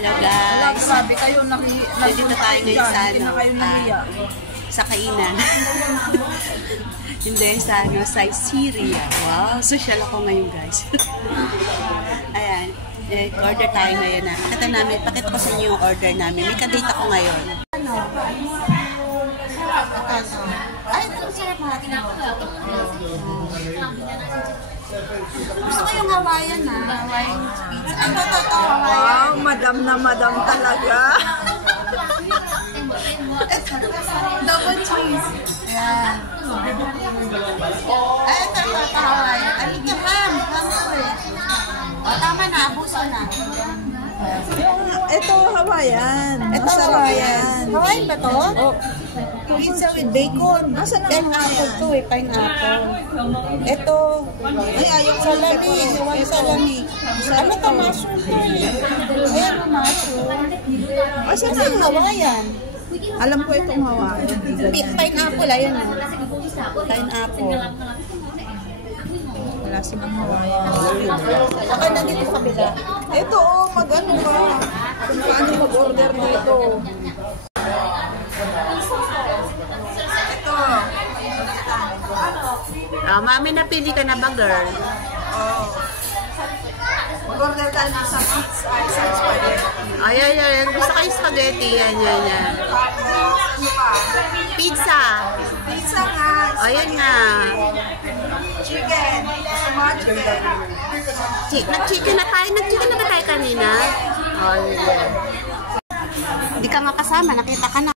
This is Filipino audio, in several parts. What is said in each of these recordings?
Hello guys. Grabe kayo Dito tayo ngayon sa sa kainan. Hindi sa sa Syria. Wow, social ako ngayon guys. Ayan, order tayo ngayon na. Pakita ko sa inyo yung order namin. May ka-date ako ngayon. Ano? Ay, ito sarap natin ako. Gusto ko yung Hawaiian na. Hawaiian pizza. Ay, ito, wow, madam na madam talaga. Double cheese. Ayan. Ay, ito, Hawaiian. Ay, ito, ham. O, tama na. Abuso na. Ito, Hawaiian. Ito, Hawaiian. Hawaiian ba to? Oh. Pizza with bacon. Nasaan ang pineapple to eh, pineapple. Ito. Ay, ayaw salami. Ayaw salami. Ano to, mushroom to eh. Ayan ang mushroom. Asan ang Hawaiian? Alam ko itong Hawaiian. Pineapple, ayan o. Pineapple. Wala silang Hawaiian. Saka nandito sa kabila. Ito oh, mag-ano ka. Kung paano mag-order dito. Mami, napili ka na ba, girl? Oh. Mag-order tayo ng sa pizza, sa spaghetti. Ay. Gusto kayo spaghetti. Yan. Pizza. Pizza nga. Ayan nga. Chicken. Nag-chicken na tayo. Nag-chicken na ba tayo kanina? Oh, yeah. Hindi ka nga kasama. Nakita ka na.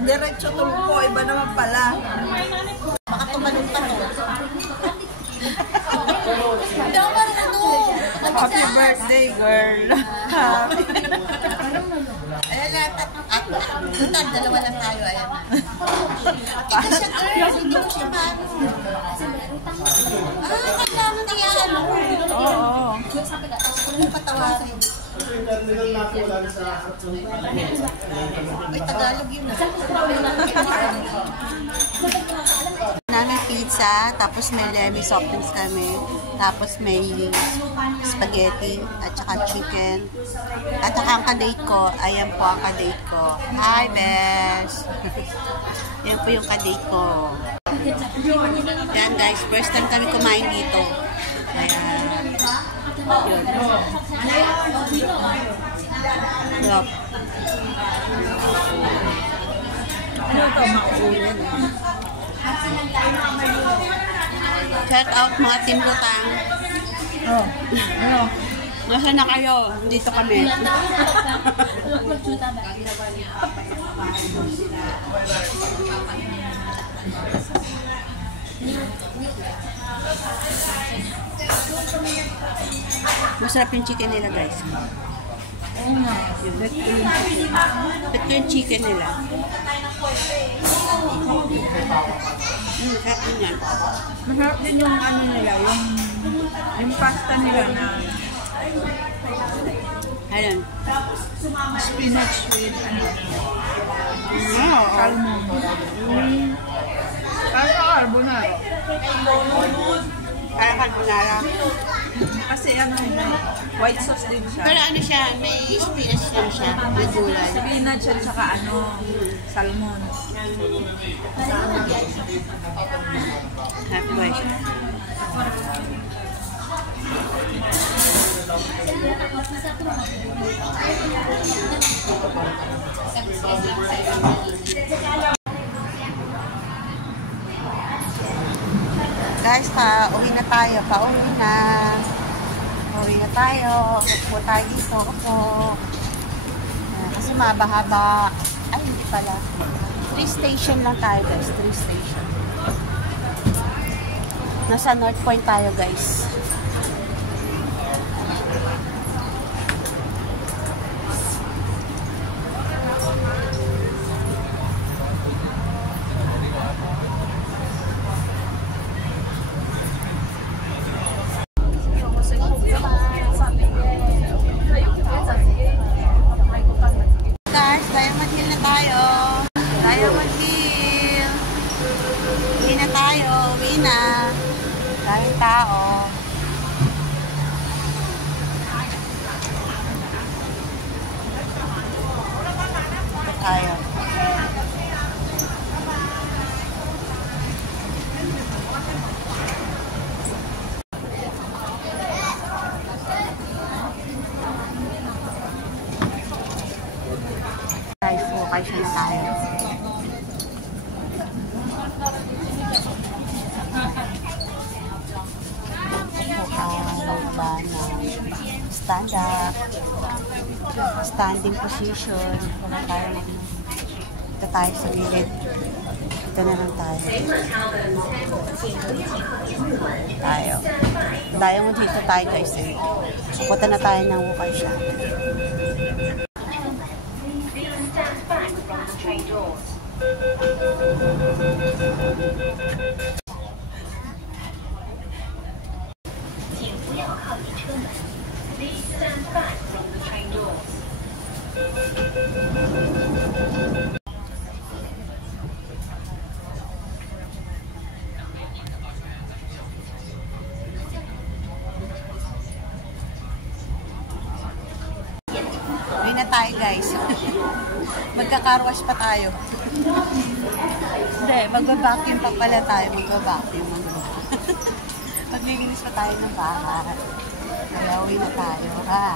Diretso tulpo. Iba naman pala. Baka tumalong pa to. Happy birthday, girl. Ayan na. At dalawa lang tayo. Ayan na. Ito siya, girl. Hindi ko siya mano. Kailangan na yan. Oo. Ano patawarin? Ay, Tagalog yun. Namin pizza, tapos may lemon soft drinks kami, tapos may spaghetti, at saka chicken. At saka ang ka-date ko, ayan po ang ka-date ko. Hi, Besh! Yan po yung ka-date ko. Yan guys, first time kami kumain dito. Ayan. Yun. Yup. Ano ito? Makulit. Check out mga Team Lutang. Oh. Ano? Nasaan na kayo? Dito kami. Masarap yung chicken nila guys. Oo nga. Bet ko yung chicken nila. Masarap din yan. Masarap din yung ano nila, yung pasta nila na Ayan. spinach with ano, Wow. salmon. Kaya carbonara. Kaya carbonara. Kasi ano, white sauce din siya. Pero ano siya, may spinach lang siya. May gulay. Spinach at saka ano, salmon. Happy boy. Guys, pauwi na tayo. Pauwi na tayo. Upo tayo dito. Upo. Kasi mahaba-haba. Ay, hindi pala. 3 station lang tayo, guys. 3 station. Nasa North Point tayo, guys. Guys, Diamond Hill na tayo. Diamond Hill. Uwi na tayo. Uwi na. Daming tao. Magkakaisya na tayo. Stand up. Standing position. Wala tayo na. Ito tayo sa gilid. Ito na lang tayo. Tayo mo dito tayo guys. Punta na tayo ng Wukai siya. Please stand back from the train doors. Uwi na tayo guys. Magka-carwash pa tayo. Hindi, magbabacuum pa pala tayo. Magbabacuum. Maglilinis pa tayo ng bahay. Kaya uwi na tayo ha.